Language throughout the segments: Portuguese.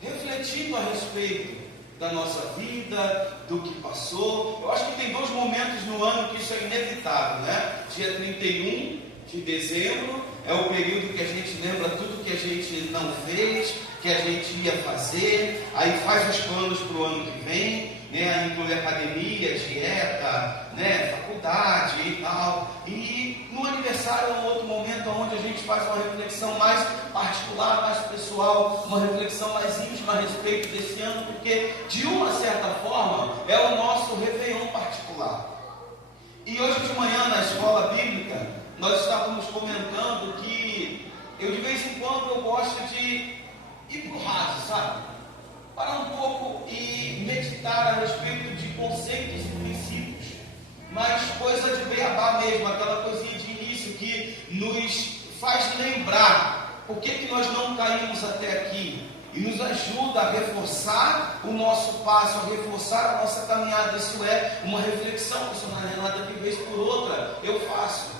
refletindo a respeito da nossa vida, do que passou. Eu acho que tem 2 momentos no ano que isso é inevitável, né? Dia 31 de dezembro é o período que a gente lembra tudo que a gente não fez, que a gente ia fazer, aí faz os planos para o ano que vem, né? Inclui academia, dieta, né? Faculdade e tal. E no aniversário é um outro momento onde a gente faz uma reflexão mais particular, mais pessoal, uma reflexão mais íntima a respeito desse ano, porque de uma certa forma é o nosso Réveillon particular. E hoje de manhã na escola bíblica nós estávamos comentando que eu de vez em quando eu gosto de ir para o raso, sabe? Parar um pouco e meditar a respeito de conceitos e princípios, mas coisa de beabá mesmo, aquela coisinha de início que nos faz lembrar por que nós não caímos até aqui e nos ajuda a reforçar o nosso passo, a reforçar a nossa caminhada. Isso é uma reflexão, missionária Renata, que vez por outra eu faço.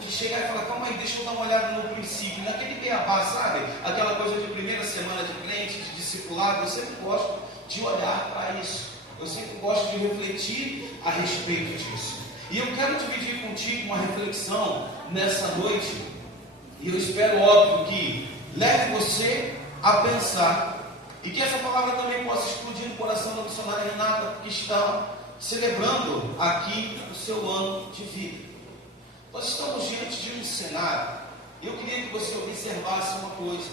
De chegar e falar, calma aí, deixa eu dar uma olhada no princípio, naquele beabá, sabe? Aquela coisa de primeira semana de crente, de discipulado. Eu sempre gosto de olhar para isso. Eu sempre gosto de refletir a respeito disso. E eu quero dividir contigo uma reflexão nessa noite. E eu espero, óbvio, que leve você a pensar. E que essa palavra também possa explodir no coração da missionária Renata, que está celebrando aqui o seu ano de vida. Nós estamos diante de um cenário. Eu queria que você observasse uma coisa.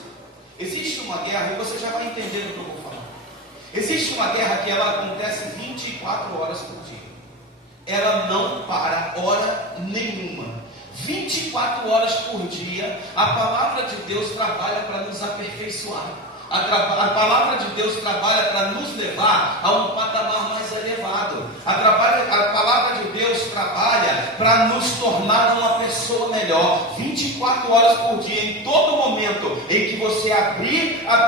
Existe uma guerra, e você já vai entender o que eu vou falar. Existe uma guerra que ela acontece 24 horas por dia. Ela não para hora nenhuma. 24 horas por dia, a palavra de Deus trabalha para nos aperfeiçoar. A palavra de Deus trabalha para nos levar a um patamar mais elevado. A palavra de Deus trabalha para nos tornar uma pessoa melhor. 24 horas por dia, em todo momento em que você abrir a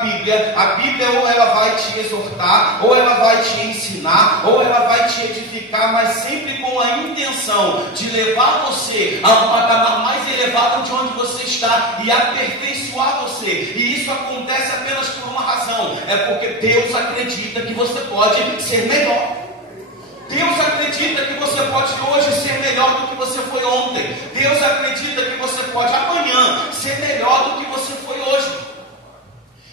Bíblia ou ela vai te exortar, ou ela vai te ensinar, ou ela vai te edificar, mas sempre com a intenção de levar você a um patamar mais elevado de onde você está e aperfeiçoar você. E isso acontece apenas por uma razão: é porque Deus acredita que você pode ser melhor. Deus acredita que você pode hoje ser melhor do que você foi ontem. Deus acredita que você pode amanhã ser melhor do que você foi hoje.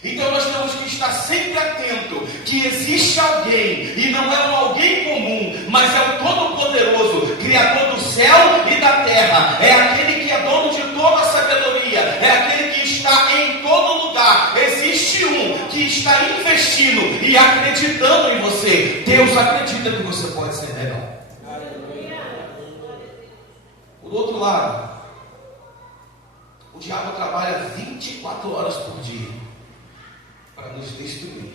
Então nós temos que estar sempre atento que existe alguém, e não é um alguém comum, mas é o Todo-Poderoso, Criador do céu e da terra. É aquele que é dono de toda a sabedoria, é aquele que está em todo lugar. Existe um que está investindo e acreditando em você. Deus acredita que você pode ser melhor. Por outro lado, o diabo trabalha 24 horas por dia para nos destruir.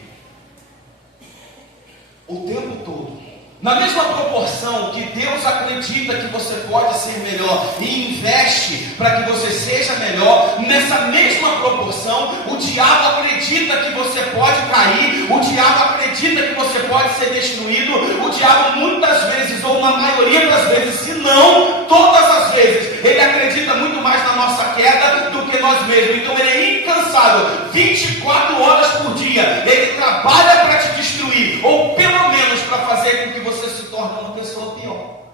O tempo todo. Na mesma proporção que Deus acredita que você pode ser melhor e investe para que você seja melhor, nessa mesma proporção, o diabo acredita que você pode cair, o diabo acredita que você pode ser destruído. O diabo muitas vezes, ou na maioria das vezes, se não todas as vezes, ele acredita muito mais na nossa queda do que nós mesmos. Então ele é incansável, 24 horas por dia, ele trabalha para te destruir, ou pelo menos para fazer com que você se torne uma pessoa pior.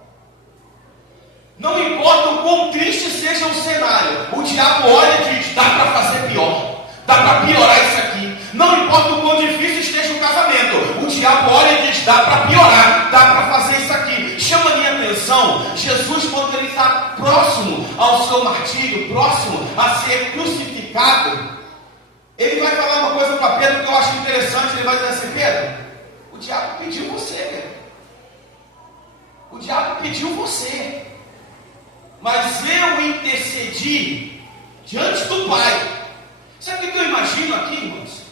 Não importa o quão triste seja o cenário, o diabo olha e diz: dá para fazer pior, dá para piorar isso aqui. Não importa o quão difícil esteja o casamento, o diabo olha e diz: dá para piorar, dá para fazer isso aqui. Chama a minha atenção, Jesus, quando ele está próximo ao seu martírio, próximo a ser crucificado, ele vai falar uma coisa para Pedro que eu acho interessante. Ele vai dizer assim: Pedro, o diabo pediu você, Pedro. O diabo pediu você, mas eu intercedi diante do Pai. Sabe o que eu imagino aqui, irmãos?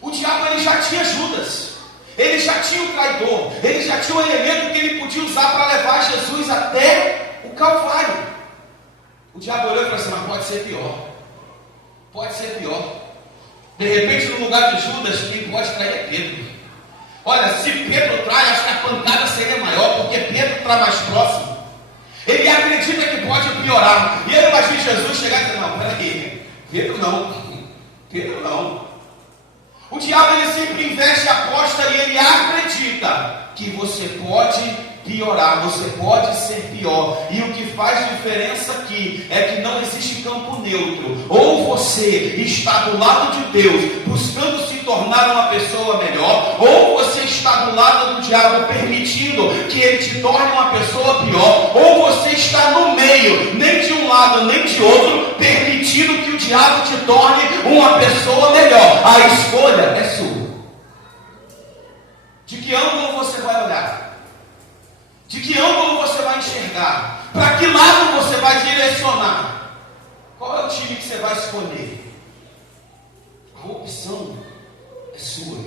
O diabo, ele já tinha Judas, ele já tinha o traidor, ele já tinha o elemento que ele podia usar para levar Jesus até o Calvário. O diabo olhou e falou assim: mas pode ser pior, pode ser pior. De repente, no lugar de Judas, quem pode trair é Pedro. Olha, se Pedro trai, acho que a pancada seria maior, porque Pedro está mais próximo. Ele acredita que pode piorar. E ele imagina Jesus chegar e dizer: não, peraí, Pedro não, Pedro não. O diabo, ele sempre investe a aposta e ele acredita que você pode piorar, você pode ser pior. E o que faz diferença aqui é que não existe campo neutro. Ou você está do lado de Deus, buscando se tornar uma pessoa melhor, ou você está do lado do diabo, permitindo que ele te torne uma pessoa pior, ou você está no meio, nem de um lado nem de outro, permitindo que o diabo te torne uma pessoa melhor. A escolha é sua. De que ângulo você vai olhar? De que ângulo você vai enxergar? Para que lado você vai direcionar? Qual é o time que você vai escolher? A opção é sua.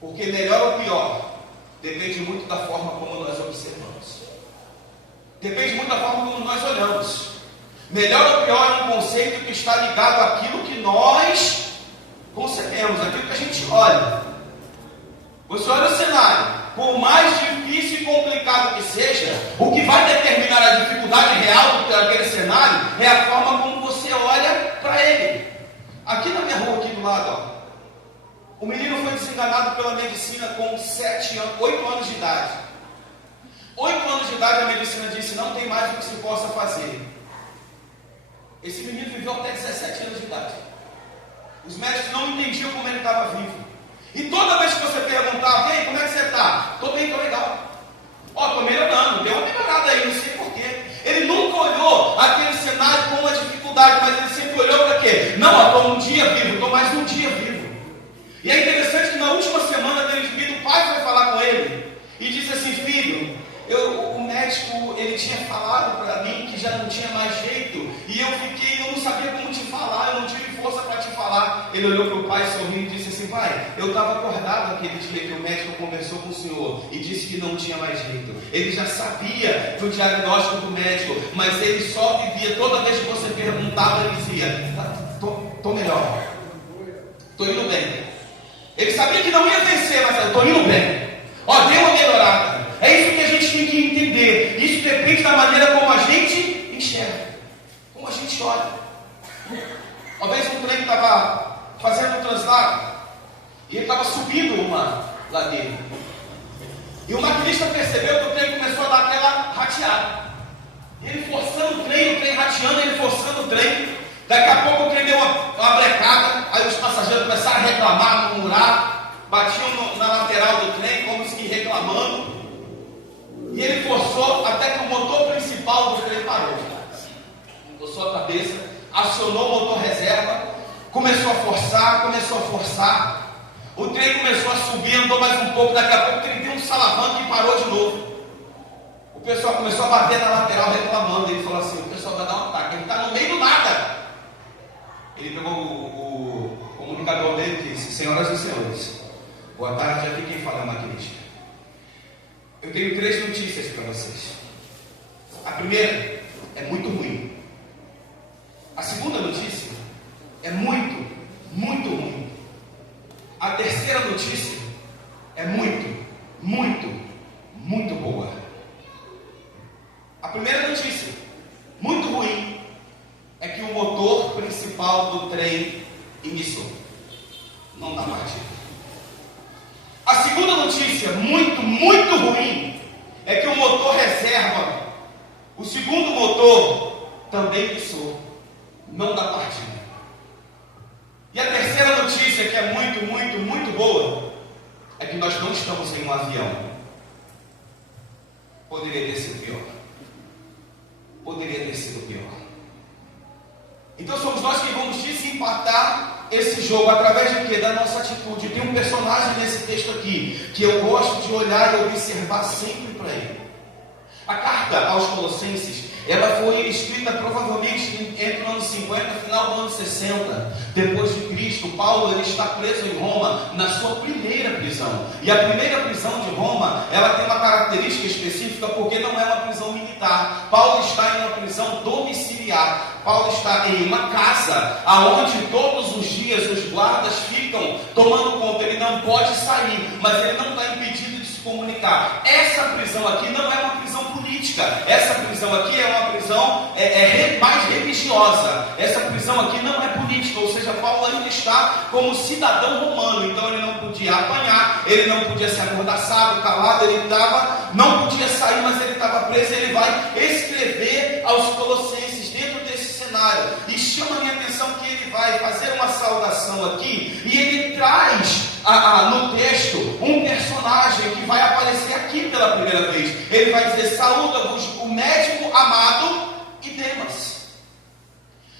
Porque melhor ou pior depende muito da forma como nós observamos. Depende muito da forma como nós olhamos. Melhor ou pior é um conceito que está ligado àquilo que nós concebemos, àquilo que a gente olha. Você olha o cenário. Por mais difícil e complicado que seja, o que vai determinar a dificuldade real daquele cenário é a forma como você olha para ele. Aqui na minha rua, aqui do lado, ó, o menino foi desenganado pela medicina com 8 anos de idade. 8 anos de idade a medicina disse: não tem mais o que se possa fazer. Esse menino viveu até 17 anos de idade. Os médicos não entendiam como ele estava vivo. E toda vez que você perguntava: ei, como é que você está? Estou bem, estou legal. Estou melhorando, deu uma melhorada aí, não sei porquê. Ele nunca olhou aquele cenário como uma dificuldade, mas ele sempre olhou para quê? Não, estou um dia vivo, estou mais um dia vivo. E é interessante que na última semana dele de vida, o pai foi falar com ele e disse assim: filho, o médico, ele tinha falado para mim que já não tinha mais jeito, e eu não sabia como te falar, eu não tive força para te falar. Ele olhou para o pai sorrindo e disse assim: pai, eu estava acordado aquele dia que o médico conversou com o senhor e disse que não tinha mais jeito. Ele já sabia do diagnóstico do médico, mas ele só vivia, toda vez que você perguntava, ele dizia: estou melhor, estou indo bem. Ele sabia que não ia vencer, mas eu estou indo bem. Deu uma melhorada. É isso que a gente tem que entender. Isso depende da maneira como a gente enxerga, como a gente olha. Uma vez um trem estava fazendo um translado e ele estava subindo uma ladeira. E o maquinista percebeu que o trem começou a dar aquela rateada. E ele forçando o trem rateando, ele forçando o trem. Daqui a pouco o trem deu uma brecada. Aí os passageiros começaram a reclamar, murmurar, batiam na lateral do trem, como se reclamando. E ele forçou até que o motor principal do trem parou. Encoçou a cabeça, acionou o motor reserva, começou a forçar. O trem começou a subir, andou mais um pouco, daqui a pouco ele deu um salavanco e parou de novo. O pessoal começou a bater na lateral reclamando. Ele falou assim: o pessoal vai dar um ataque, ele está no meio do nada. Ele pegou o comunicador dele e disse: senhoras e senhores, boa tarde, aqui quem fala é o maquinista. Eu tenho 3 notícias para vocês. A primeira é muito ruim. A segunda notícia é muito, muito ruim. A terceira notícia é muito, muito, muito boa. A primeira notícia, muito ruim, é que o motor principal do trem iniciou. Não dá partida. A segunda notícia, muito, muito ruim, é que o motor reserva, o segundo motor, também iniciou. Não dá partida. E a terceira notícia, que é muito, muito, muito boa, é que nós não estamos em um avião. Poderia ter sido pior. Poderia ter sido pior. Então somos nós que vamos desempatar esse jogo através de quê? Da nossa atitude. Tem um personagem nesse texto aqui que eu gosto de olhar e observar sempre para ele. A carta aos Colossenses, ela foi escrita provavelmente entre o ano 50 e final do ano 60 depois de Cristo. Paulo, ele está preso em Roma na sua primeira prisão. E a primeira prisão de Roma, ela tem uma característica específica, porque não é uma prisão militar. Paulo está em uma prisão domiciliar. Paulo está em uma casa aonde todos os dias os guardas ficam tomando conta. Ele não pode sair, mas ele não está impedido de se comunicar. Essa prisão aqui não é uma prisão política, essa prisão aqui é uma prisão mais religiosa. Essa prisão aqui não é política, ou seja, Paulo ainda está como cidadão romano, então ele não podia apanhar, ele não podia ser amordaçado, calado, não podia sair, mas ele estava preso. Ele vai escrever aos Colossenses dentro desse cenário, e chama a minha atenção que ele vai fazer uma saudação aqui, e ele traz no texto um personagem que vai aparecer aqui pela primeira vez. Ele vai dizer: saúda-vos o médico amado e Demas.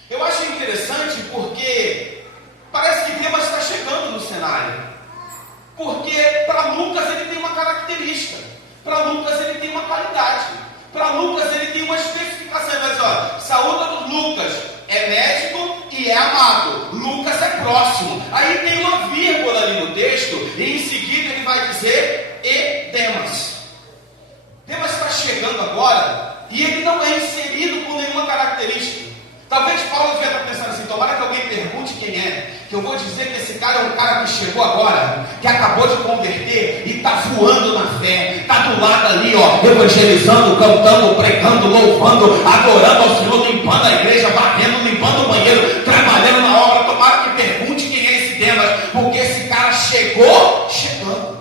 Eu acho interessante porque parece que Demas está chegando no cenário, porque para Lucas ele tem uma característica, para Lucas ele tem uma qualidade, para Lucas ele tem uma especificação. Mas olha, saúda-vos Lucas, é médico e é amado. Lucas é próximo. Aí tem uma vírgula ali no texto, e em seguida ele vai dizer: e Demas. Demas está chegando agora, e ele não é inserido com nenhuma característica. Talvez Paulo devia estar pensando assim: tomara que alguém pergunte quem é, que eu vou dizer que esse cara é um cara que chegou agora, que acabou de converter e está voando na fé, está do lado ali, evangelizando, cantando, pregando, louvando, adorando ao Senhor, limpando a igreja, varrendo, limpando o banheiro, trabalhando na obra. Tomara que pergunte quem é esse Demas, porque esse cara chegou chegando.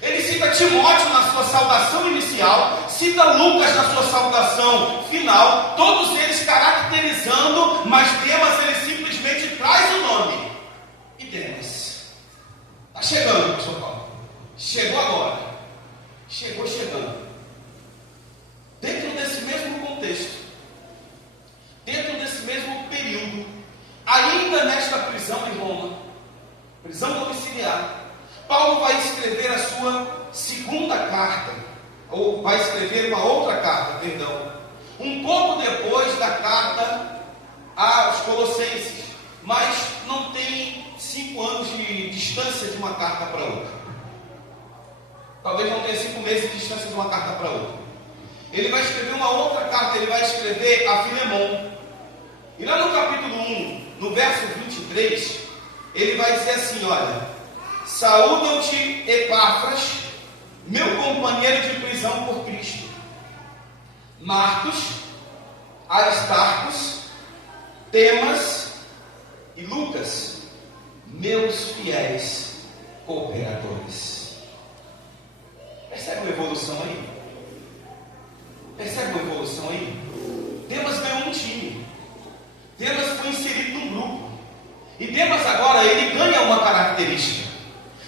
Ele cita Timóteo na sua saudação inicial, cita Lucas na sua saudação final, todos eles caracterizando, mas Demas ele simplesmente traz o nome. E Demas está chegando, pastor Paulo. Chegou agora. Chegou chegando. Dentro desse mesmo contexto, dentro desse mesmo período, ainda nesta prisão em Roma, prisão domiciliar, Paulo vai escrever a sua segunda carta, ou vai escrever uma outra carta, perdão, um pouco depois da carta aos Colossenses, mas não tem 5 anos de distância de uma carta para outra. Talvez não tenha 5 meses de distância de uma carta para outra. Ele vai escrever uma outra carta, ele vai escrever a Filemon. E lá no capítulo 1, no verso 23, ele vai dizer assim: olha, saúdam-te Epáfras, meu companheiro de prisão por Cristo, Marcos, Aristarcos, Demas e Lucas, meus fiéis cooperadores. Percebe uma evolução aí? Percebe uma evolução aí? Demas ganhou um time, Demas foi inserido num grupo, e Demas agora ele ganha uma característica.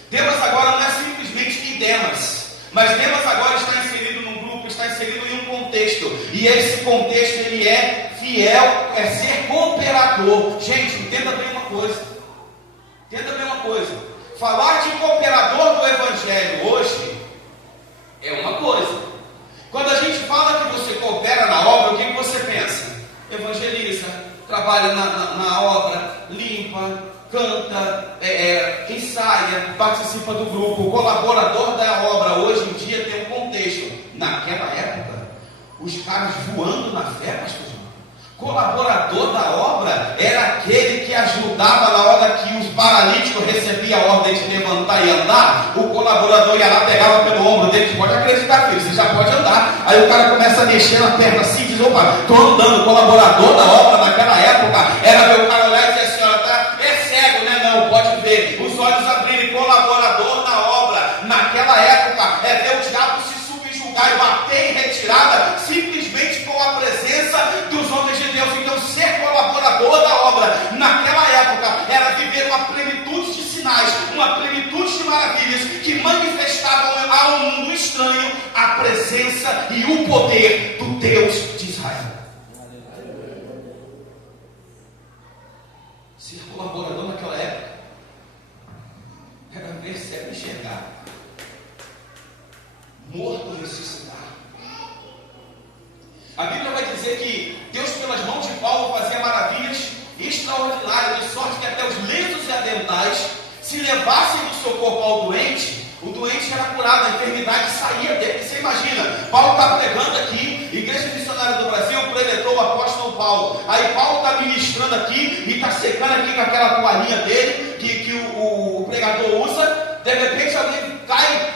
Demas agora não é simplesmente Demas, mas Demas agora está inserido num grupo, está inserido em um contexto, e esse contexto ele é fiel, é ser cooperador. Gente, entenda bem uma coisa, falar de cooperador do Evangelho hoje é uma coisa. Quando a gente fala que você coopera na obra, o que você pensa? Evangeliza, trabalha na obra, limpa, canta, ensaia, participa do grupo. O colaborador da obra hoje em dia tem um contexto. Naquela época, os caras voando na fé, pastor João. Colaborador da obra era aquele que ajudava na hora que os paralíticos recebiam a ordem de levantar e andar. O colaborador ia lá, pegava pelo ombro dele. Pode acreditar, filho, você já pode andar. Aí o cara começa a mexer na perna assim, diz: opa, estou andando. O colaborador da obra naquela época era ver o cara olhar e dizer: a senhora é cego, né? Não, pode ver. Os olhos abrirem. Colaborador da obra naquela época é ver o diabo se subjugar e bater em retirada, simplesmente com a presença dos homens de Deus. Então, ser colaborador da obra naquela época era viver uma plenitude de sinais, uma plenitude de maravilhas que manifestavam ao mundo estranho a presença e o poder do Deus de Israel. Ser colaborador naquela época era ver cego enxergar, morto ressuscitar. A Bíblia vai dizer que Deus, pelas mãos de Paulo, fazia maravilhas extraordinárias, de sorte que até os lenços e adentais, se levassem do seu corpo ao doente, o doente era curado, a enfermidade saía dele. Você imagina, Paulo está pregando aqui, Igreja Missionária do Brasil, preletou o apóstolo Paulo. Aí Paulo está ministrando aqui e está secando aqui com aquela toalhinha dele, que o pregador usa. De repente alguém cai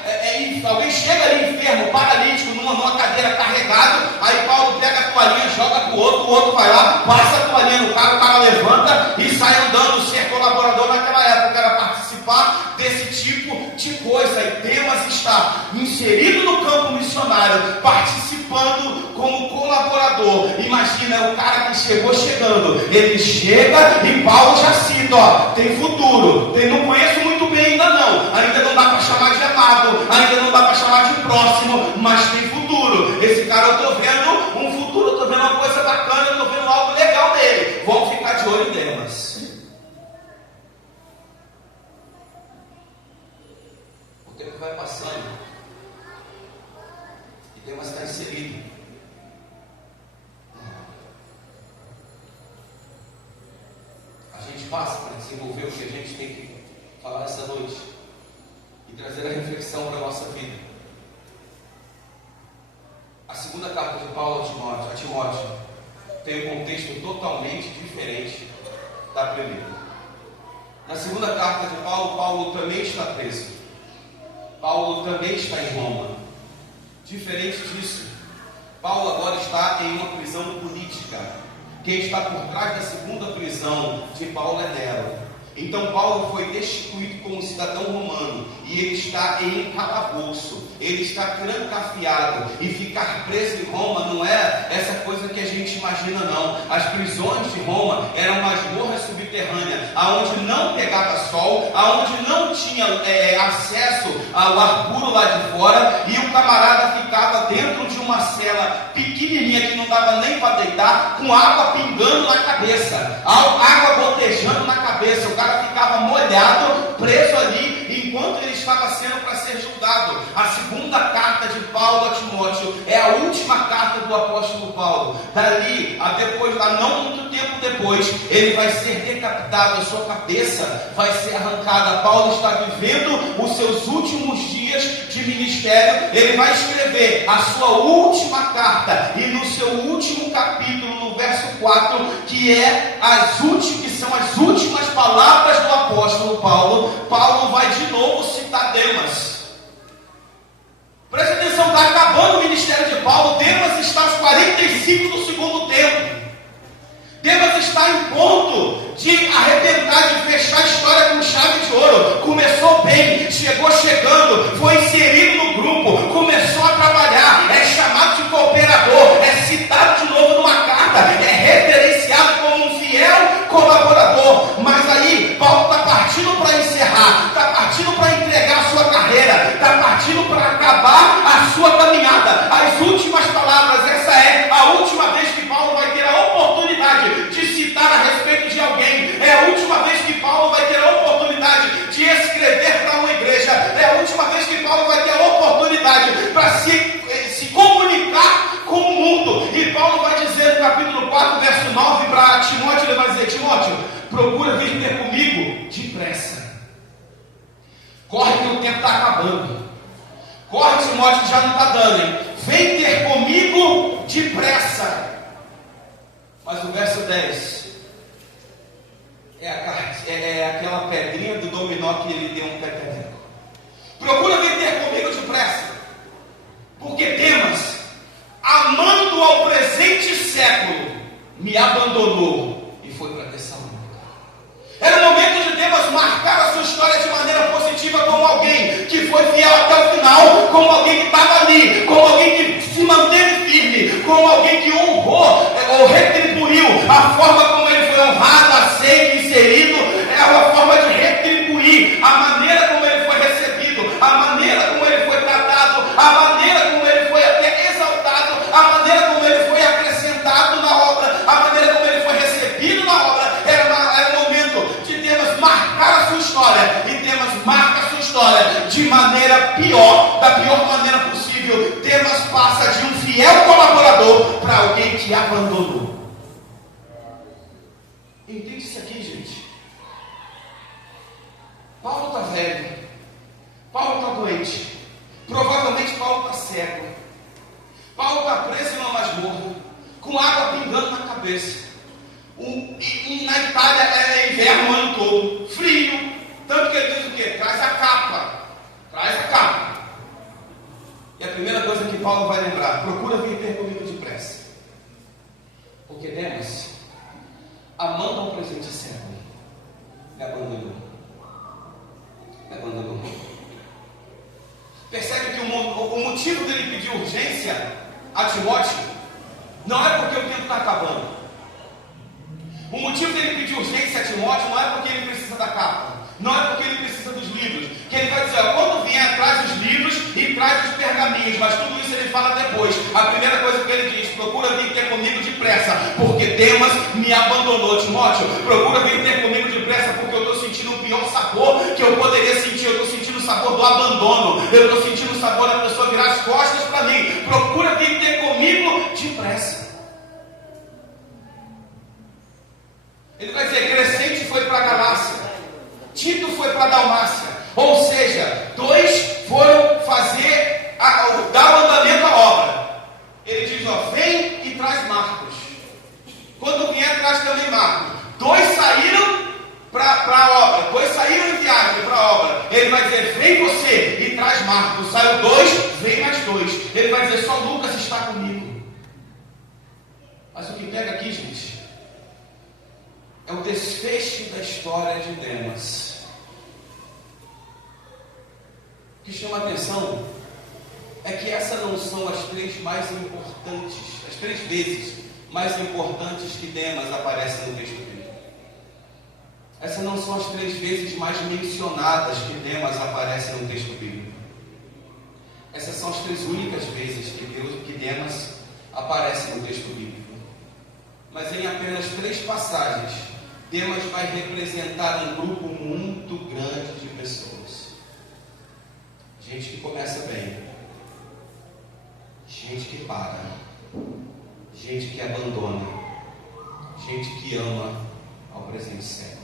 alguém chega ali enfermo, paralítico, numa cadeira carregado, aí Paulo pega a toalhinha, joga para o outro vai lá, passa a toalhinha no cara, o cara levanta e sai andando. Ser colaborador naquela época era participar desse tipo de coisa. E Demas está inserido no campo missionário, participando como colaborador. Imagina o cara que chegando, ele chega e Paulo já cita, ó, tem futuro, não conheço muito bem ainda não dá para chamar de amado, ainda não dá para chamar de próximo, mas tem futuro. Esse cara eu estou vendo um futuro, eu estou vendo uma coisa bacana, eu estou vendo algo legal nele. Vamos ficar de olho em Demas. O tempo vai passando e Demas está inserido. A gente passa para desenvolver o que a gente tem que falar essa noite e trazer a reflexão para a nossa vida. A segunda carta de Paulo a Timóteo tem um contexto totalmente diferente da primeira. Na segunda carta de Paulo, Paulo também está preso. Paulo também está em Roma. Diferente disso, Paulo agora está em uma prisão política. Quem está por trás da segunda prisão de Paulo é Nero. Então Paulo foi destituído como cidadão romano e ele está em calabouço, ele está trancafiado. E ficar preso em Roma não é essa coisa que a gente imagina não. As prisões de Roma eram masmorras subterrâneas, aonde não pegava sol, aonde não tinha acesso ao ar puro lá de fora, e o camarada ficava dentro de uma cela pequenininha que não dava nem para deitar, com água pingando na cabeça, água gotejando na cabeça. O cara ficava molhado, preso ali, enquanto ele estava sendo para ser julgado. A segunda carta de Paulo a Timóteo é a última carta do apóstolo Paulo. Dali, não muito tempo depois, ele vai ser decapitado, a sua cabeça vai ser arrancada. Paulo está vivendo os seus últimos dias de ministério. Ele vai escrever a sua última carta, e no seu último capítulo, no verso 4, que são as últimas palavras do apóstolo Paulo, Paulo vai de novo citar Demas. Presta atenção, está acabando o ministério de Paulo. Demas está aos 45 do segundo tempo. Demas está em ponto de arrebentar, de fechar a história com chave de ouro. Começou bem, chegando, foi inserido no grupo, começou a trabalhar, é chamado de cooperador, é citado de novo numa carta, é referenciado como um fiel colaborador. Mas aí Paulo está partindo para encerrar, está partindo para entregar a sua carreira, está partindo para acabar a sua caminhada. As últimas palavras, essa é a última vez que Paulo vai ter a oportunidade de citar a respeito de alguém. É a última vez que Paulo vai ter a oportunidade de escrever para uma igreja. É a última vez que Paulo vai ter a oportunidade para se comunicar com o mundo. E Paulo vai dizer no capítulo 4, verso 9 para Timóteo, ele vai dizer: Timóteo, procura vir ter comigo depressa. Corre que o tempo está acabando. Corre, Timóteo, já não está dando, hein? Vem ter comigo depressa. Mas o verso 10 é aquela pedrinha do dominó que ele deu um petereco. Procura vir ter comigo depressa, porque Demas, amando ao presente século, me abandonou e foi para Tessalônica. Era o momento de Demas marcar a sua história de maneira positiva, como alguém que foi fiel até o final, como alguém que estava ali, como alguém que se manteve firme, como alguém que honrou ou retribuiu a forma como ele foi honrado, aceito, inserido. É uma forma de retribuir a maneira como ele foi recebido, a maneira como ele foi tratado, a maneira como ele foi até exaltado, a maneira como ele foi acrescentado na obra, a maneira como ele foi recebido na obra. Era o momento de Demas marcar a sua história, e Demas marca a sua história de maneira pior, da pior maneira possível. Demas passa de um fiel colaborador para alguém que abandonou. Entende isso aqui, gente? Paulo está velho, Paulo está doente, provavelmente Paulo está cego, Paulo está preso em uma masmorra, com água pingando na cabeça. Na Itália é inverno o ano todo, frio, tanto que ele diz o quê? Traz a capa, ao presente século. Me abandonou. Me abandonou. Percebe que o motivo dele pedir urgência a Timóteo não é porque o tempo está acabando. O motivo dele pedir urgência a Timóteo não é porque ele precisa da capa, não é porque ele precisa dos livros. Que ele vai dizer, quando vier, traz os livros e traz os pergaminhos, mas tudo isso ele fala depois. A primeira coisa que ele diz, procura vir ter comigo depressa, porque Demas me abandonou. Timóteo, procura vir ter comigo depressa, porque eu estou sentindo o pior sabor que eu poderia sentir. Eu estou sentindo o sabor do abandono, eu estou sentindo o sabor da pessoa virar as costas para mim. Procura vir ter comigo depressa. Ele vai dizer, Crescente foi para a Galácia, Tito foi para a Dalmácia. Ou seja, 2 foram fazer, dar o andamento à obra. Ele diz, vem e traz Marcos. Quando vier, traz também Marcos. 2 saíram para a obra, 2 saíram em viagem para a obra. Ele vai dizer, vem você e traz Marcos. Saiu 2, vem mais 2. Ele vai dizer, só Lucas está comigo. Mas o que pega aqui, gente, é o desfecho da história de Demas. O que chama a atenção é que essas não são as 3 mais importantes, as 3 vezes mais importantes que Demas aparece no texto bíblico. Essas não são as 3 vezes mais mencionadas que Demas aparece no texto bíblico. Essas são as 3 únicas vezes que Demas aparece no texto bíblico. Mas em apenas 3 passagens, Demas vai representar um grupo muito grande de pessoas. Gente que começa bem, gente que para, gente que abandona, gente que ama ao presente século.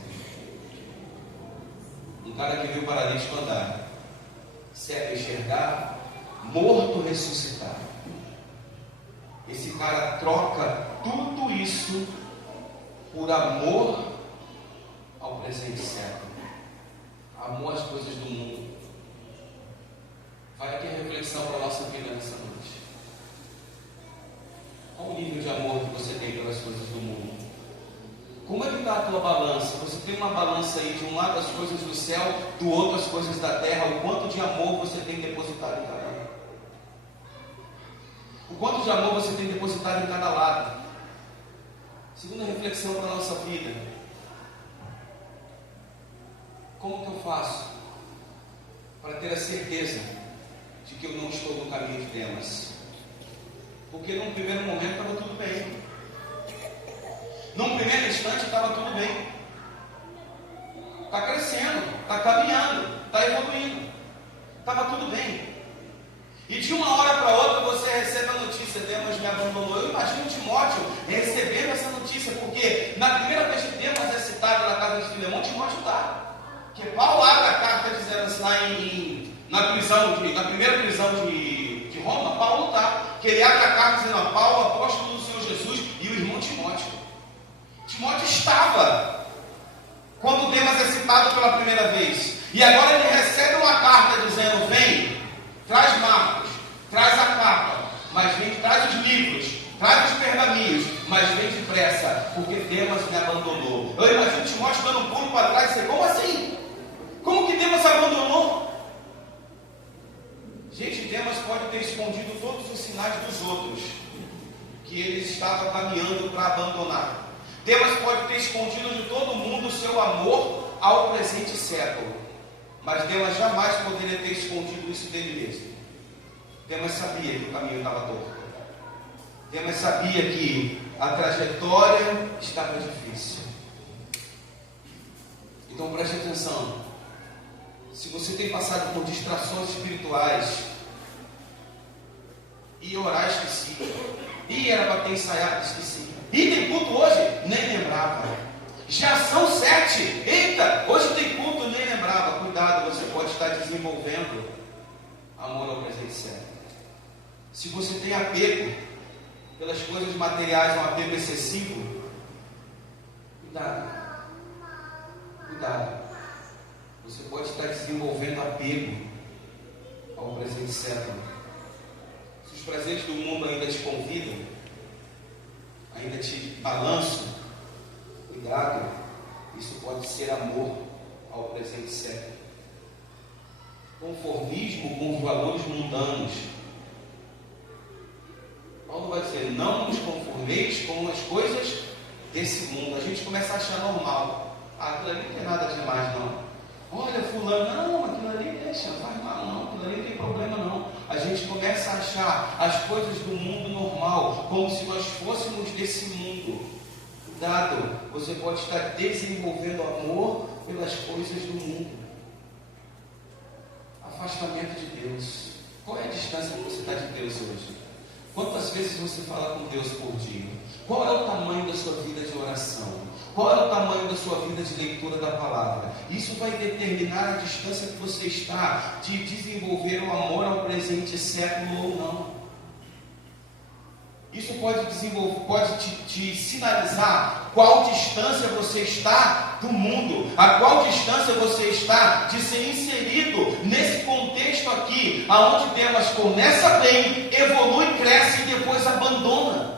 Um cara que viu o paralítico andar, cego enxergar, morto ressuscitar. Esse cara troca tudo isso por amor ao presente século, amor às coisas do mundo. Vai aqui a reflexão para a nossa vida nessa noite. Qual o nível de amor que você tem pelas coisas do mundo? Como é que está a tua balança? Você tem uma balança aí, de um lado as coisas do céu, do outro as coisas da terra. O quanto de amor você tem depositado em cada um? O quanto de amor você tem depositado em cada lado? Segunda reflexão para a nossa vida. Como que eu faço para ter a certeza de que eu não estou no caminho de Demas? Porque num primeiro momento estava tudo bem. Num primeiro instante estava tudo bem. Está crescendo, está caminhando, está evoluindo. Estava tudo bem. E de uma hora para outra você recebe a notícia, Demas me abandonou. Eu imagino Timóteo recebendo essa notícia, porque na primeira vez que Demas é citado na carta de Filemão, Timóteo está. Porque Paulo abre a carta dizendo assim, lá na primeira prisão de Roma, Paulo está. Que ele abre a carta dizendo, Paulo, apóstolo do Senhor Jesus, e o irmão Timóteo. Timóteo estava quando Demas é citado pela primeira vez. E agora ele recebe uma carta dizendo, vem, traz Marcos, traz a capa, mas vem, traz os livros, traz os pergaminhos, mas vem depressa, porque Demas me abandonou. Eu imagino Timóteo dando um pulo para trás e dizer, como assim? Como que Demas abandonou? Gente, Demas pode ter escondido todos os sinais dos outros, que ele estava caminhando para abandonar. Demas pode ter escondido de todo mundo o seu amor ao presente século. Mas Demas jamais poderia ter escondido isso dele mesmo. Demas sabia que o caminho estava torto. Demas sabia que a trajetória estava difícil. Então preste atenção. Se você tem passado por distrações espirituais, e orar esqueci, e era para ter ensaiado, esqueci, e tem culto hoje, nem lembrava. Já são 7, eita, hoje tem culto, nem lembrava. Cuidado, você pode estar desenvolvendo amor ao presente século. Se você tem apego pelas coisas materiais, um apego excessivo, cuidado. Você pode estar desenvolvendo apego ao presente século. Se os presentes do mundo ainda te convidam, ainda te balançam, Cuidado, isso pode ser amor ao presente século. Conformismo com os valores mundanos. Paulo vai dizer, não nos conformeis com as coisas desse mundo. A gente começa a achar normal. Aquilo ali não tem nada demais, não. Olha, fulano, não, aquilo ali deixa, não faz mal, não, aquilo ali não tem problema, não. A gente começa a achar as coisas do mundo normal, como se nós fôssemos desse mundo. Cuidado, você pode estar desenvolvendo amor pelas coisas do mundo. Afastamento de Deus. Qual é a distância que você está de Deus hoje? Quantas vezes você fala com Deus por dia? Qual é o tamanho da sua vida de oração? Qual é o tamanho da sua vida de leitura da palavra? Isso vai determinar a distância que você está de desenvolver o amor ao presente século ou não. Isso pode te sinalizar qual distância você está do mundo, a qual distância você está de ser inserido nesse contexto aqui, aonde Demas começa bem, evolui, cresce e depois abandona.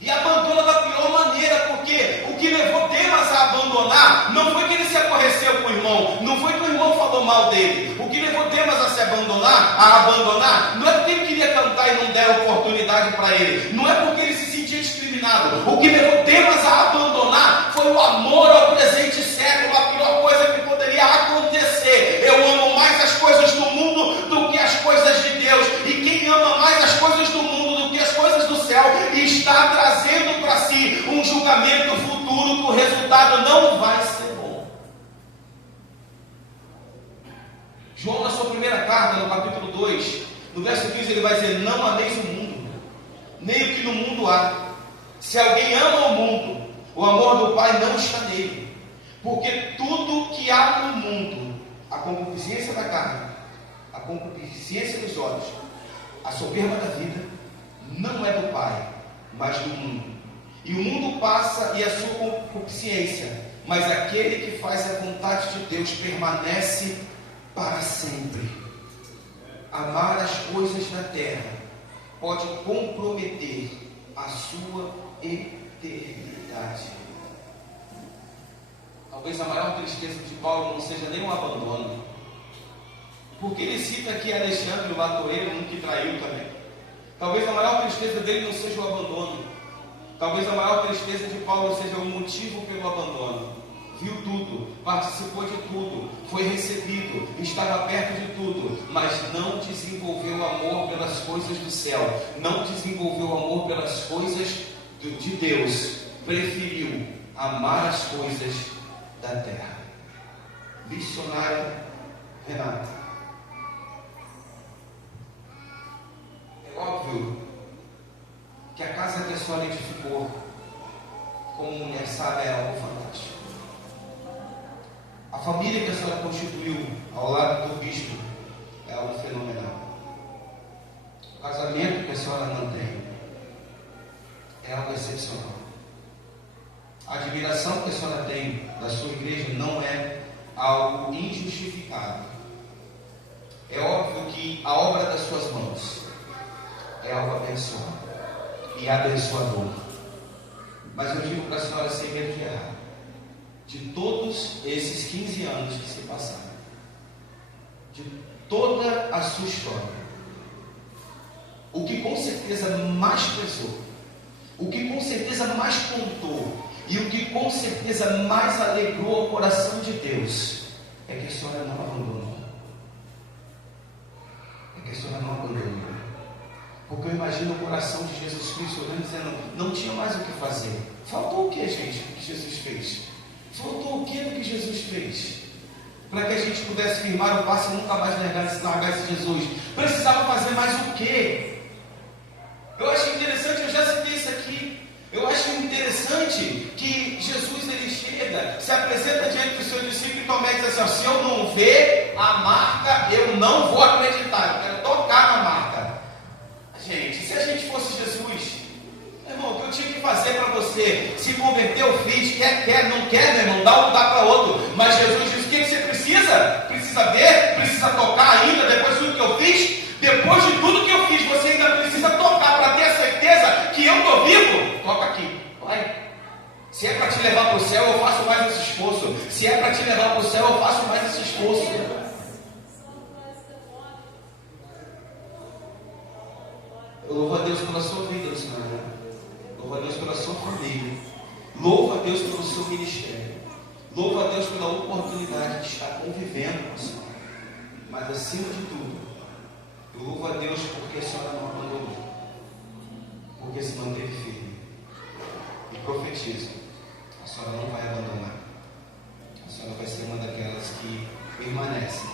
E abandona da pior maneira, porque o que levou Demas a abandonar não foi que ele se aborreceu com o irmão, não foi que o irmão falou mal dele. O que levou Demas a se abandonar, não é porque ele queria cantar e não deram oportunidade para ele, não é porque ele se sentia discriminado. O que levou Demas a abandonar foi o amor ao presente século, a pior coisa que poderia acontecer. Eu amo mais as coisas do mundo do que as coisas de Deus, e quem ama mais as coisas do mundo do que as coisas do céu está trazendo para si um julgamento futuro que o resultado não vai ser bom. João, na sua primeira carta, no capítulo 2, no verso 15, ele vai dizer: não ameis o mundo, nem o que no mundo há. Se alguém ama o mundo, o amor do Pai não está nele. Porque tudo que há no mundo, a concupiscência da carne, a concupiscência dos olhos, a soberba da vida, não é do Pai, mas do mundo. E o mundo passa e a sua concupiscência, mas aquele que faz a vontade de Deus permanece para sempre. Amar as coisas da terra pode comprometer a sua eternidade. Talvez a maior tristeza de Paulo não seja nem um abandono, porque ele cita aqui Alexandre, o latoeiro, um que traiu também. Talvez a maior tristeza dele não seja o abandono. Talvez a maior tristeza de Paulo seja o motivo pelo abandono. Viu tudo, participou de tudo, foi recebido, estava perto de tudo, mas não desenvolveu amor pelas coisas do céu, não desenvolveu amor pelas coisas de Deus, preferiu amar as coisas da terra. Missionário Renato. É óbvio que a casa que a senhora edificou como mulher sábia é algo fantástico. A família que a senhora constituiu ao lado do bispo é algo fenomenal. O casamento que a senhora mantém é algo excepcional. A admiração que a senhora tem da sua igreja não é algo injustificado. É óbvio que a obra das suas mãos é algo abençoado e abençoador. Mas eu digo para a senhora sem medo de errar: de todos esses 15 anos que se passaram, de toda a sua história, o que com certeza mais pesou, o que com certeza mais contou e o que com certeza mais alegrou o coração de Deus é que a senhora não abandonou. É que a senhora não abandonou. Porque eu imagino o coração de Jesus Cristo olhando e dizendo: não tinha mais o que fazer. Faltou o que, gente, o que Jesus fez? Faltou o que do que Jesus fez? Para que a gente pudesse firmar o passo e nunca mais largar esse Jesus. Precisava fazer mais o quê? Eu acho interessante, eu já citei isso aqui. Eu acho interessante que Jesus, ele chega, se apresenta diante dos seus discípulos e Tomé diz assim: se eu não ver a marca, eu não vou acreditar, eu quero tocar na marca. Gente, se a gente fosse Jesus, irmão, o que eu tinha que fazer para você se converter? Eu fiz, quer, não quer, meu irmão, dá um lugar para outro. Mas Jesus diz: o que você precisa? Precisa ver? Precisa tocar ainda, depois de tudo que eu fiz? Depois de tudo que eu fiz, você ainda precisa tocar para ter a certeza que eu estou vivo? Toca aqui, vai. Se é para te levar para o céu, eu faço mais esse esforço. Se é para te levar para o céu, eu faço mais esse esforço. Eu louvo a Deus pela sua vida, Senhor. Louvo a Deus pela sua família. Louvo a Deus pelo seu ministério. Louvo a Deus pela oportunidade de estar convivendo com a Senhora. Mas acima de tudo, eu louvo a Deus porque a Senhora não abandonou. Porque se manteve firme. E profetizo, a Senhora não vai abandonar. A Senhora vai ser uma daquelas que permanecem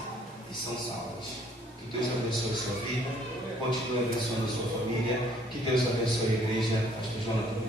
e são salvas. Que Deus abençoe a sua vida. Continue abençoando a sua família. Que Deus abençoe a igreja. Pastor Jonathan.